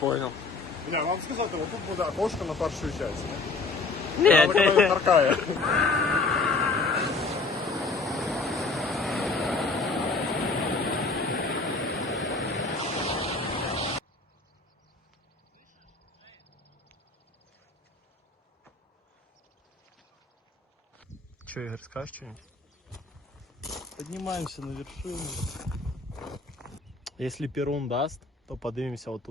понял. Не, вам сказати, отут буде окошко на першу частину. Ні, Але коли він торкає. Че, Игорь, скажешь что-нибудь? Поднимаемся на вершину. Если Перун даст, то поднимемся вот туда.